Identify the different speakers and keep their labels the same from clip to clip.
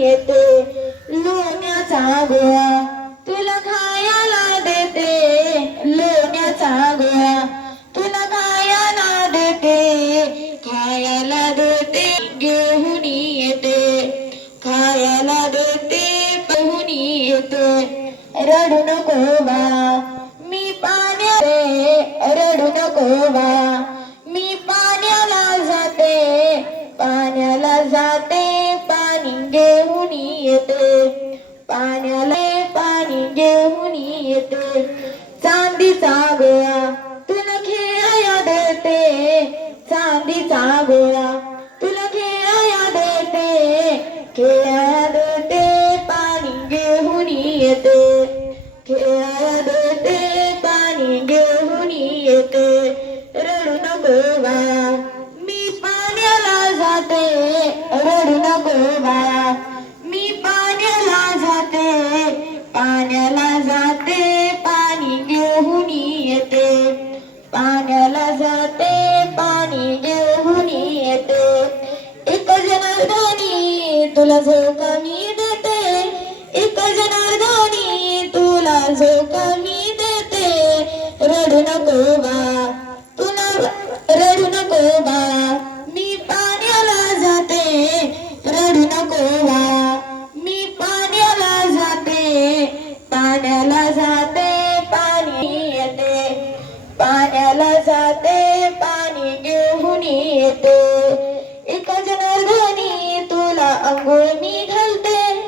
Speaker 1: येते. लोण्याचा गोळा तुला खायला देते. लोण्याचा गोळा तुला खायला देते. खायला देते घेऊन येते. खायला देते पाहून येते. रडू नको बा मी पाण्या रडू नको बा मी पाण्याला जाते. पाण्याला जाते. येते. पाण्याला पाणी घेऊन येते. चांदीचा गोळा तुला खेळाया देते चांदीचा गोळा तुला खेळाया देते खेळाया देते पाणी घेऊन येते. खेळाया देते पाणी घेऊन येते. रडू नको बाळा. जनार्दनी तुला जो कमी देते. एक जनार्दनी तुला जो कमी देते. रडू नको बा तुला रडू नको बा. मी पाण्याला जाते. रडू नको बा मी पाण्याला जाते. पाण्याला जाते पाणी येते. पाण्याला जाते पाणी घेऊन येते. अंघोळ मी घालते.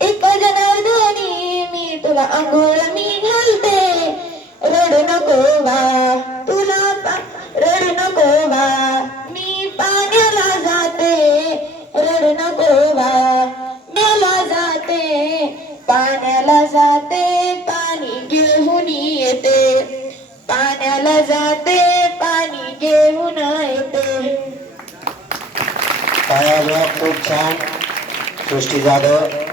Speaker 1: एक जनार्दनी मी तुला अंघोळ मी घालते. रडू नको बा तुला पा- रडू नको बा मी पाण्याला जाते. रडू नको बा मला जाते. पाण्याला जाते पाणी घेऊन येते. पाण्याला जाते पाणी घेऊन येते.
Speaker 2: पाया खूप छान सृष्टी जाधव